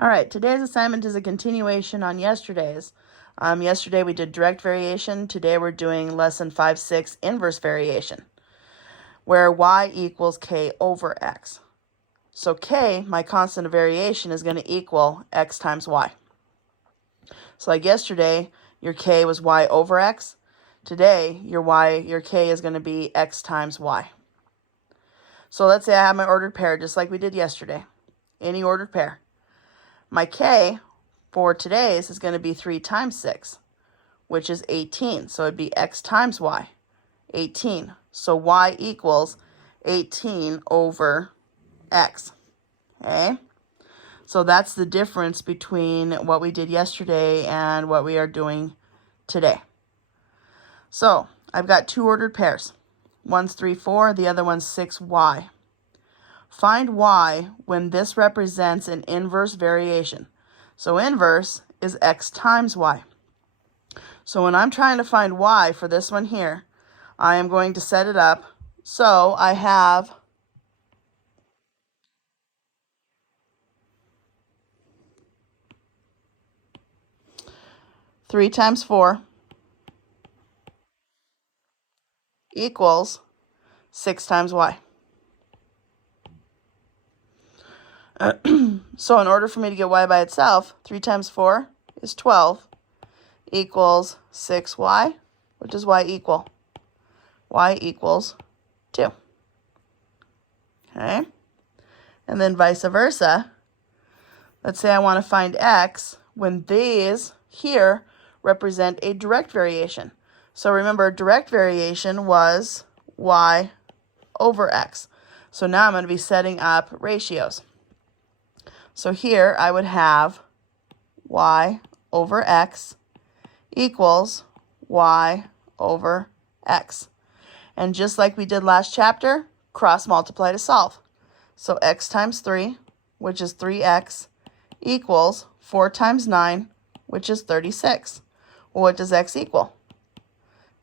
All right, today's assignment is a continuation on yesterday's. Yesterday we did direct variation. Today we're doing lesson 5-6 inverse variation, where y equals k over x. So k, my constant of variation, is going to equal x times y. So like yesterday, your k was y over x. Today, your k is going to be x times y. So let's say I have my ordered pair, just like we did yesterday. Any ordered pair. My k for today's is going to be 3 times 6, which is 18. So it'd be x times y, 18. So y equals 18 over x. Okay? So that's the difference between what we did yesterday and what we are doing today. So I've got two ordered pairs. One's 3, 4, the other one's 6y. Find y when this represents an inverse variation. So inverse is x times y. So when I'm trying to find y for this one here, I am going to set it up so I have three times 4 equals 6 times y. So in order for me to get y by itself, 3 times 4 is 12 equals 6y. What does y equal? Y equals 2. Okay? And then vice versa. Let's say I want to find x when these here represent a direct variation. So remember, direct variation was y over x. So now I'm going to be setting up ratios. So here I would have y over x equals y over x. And just like we did last chapter, cross multiply to solve. So x times 3, which is 3x, equals 4 times 9, which is 36. Well, what does x equal?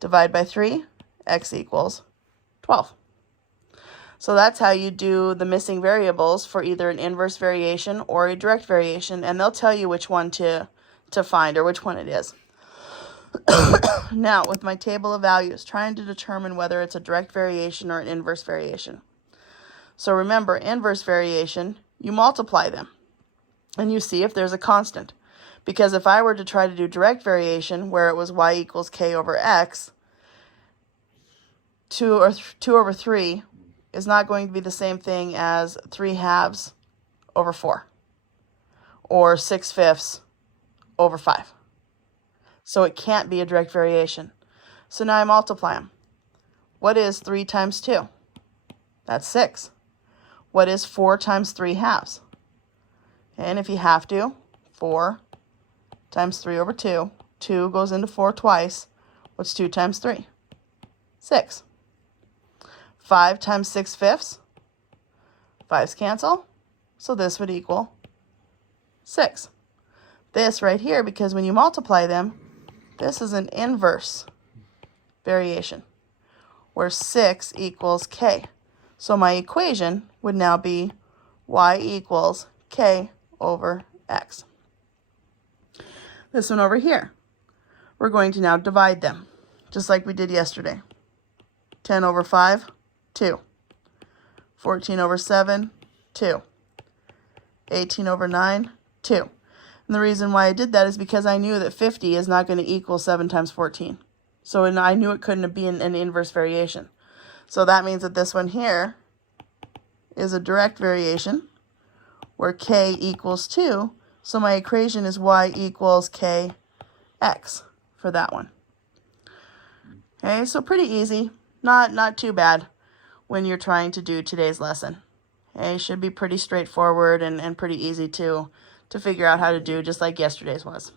Divide by 3, x equals 12. So that's how you do the missing variables for either an inverse variation or a direct variation, and they'll tell you which one to find or which one it is. Now, with my table of values, trying to determine whether it's a direct variation or an inverse variation. So remember, inverse variation, you multiply them, and you see if there's a constant. Because if I were to try to do direct variation, where it was y equals k over x, 2 over 3 is not going to be the same thing as 3 halves over 4 or 6/5 over 5. So it can't be a direct variation. So now I multiply them. What is 3 times 2? That's 6. What is 4 times 3 halves? And if you have to, 4 times 3 over 2. 2 goes into 4 twice. What's 2 times 3? 6. 5 times 6/5. 5's cancel. So this would equal 6. This right here, because when you multiply them, this is an inverse variation, where 6 equals k. So my equation would now be y equals k over x. This one over here, we're going to now divide them, just like we did yesterday. 10 over 5, 2. 14 over 7, 2. 18 over 9, 2. And the reason why I did that is because I knew that 50 is not going to equal 7 times 14. So I knew it couldn't be an inverse variation. So that means that this one here is a direct variation where k equals 2. So my equation is y equals kx for that one. Okay, so pretty easy. Not too bad when you're trying to do today's lesson. Okay, should be pretty straightforward and pretty easy to figure out how to do, just like yesterday's was.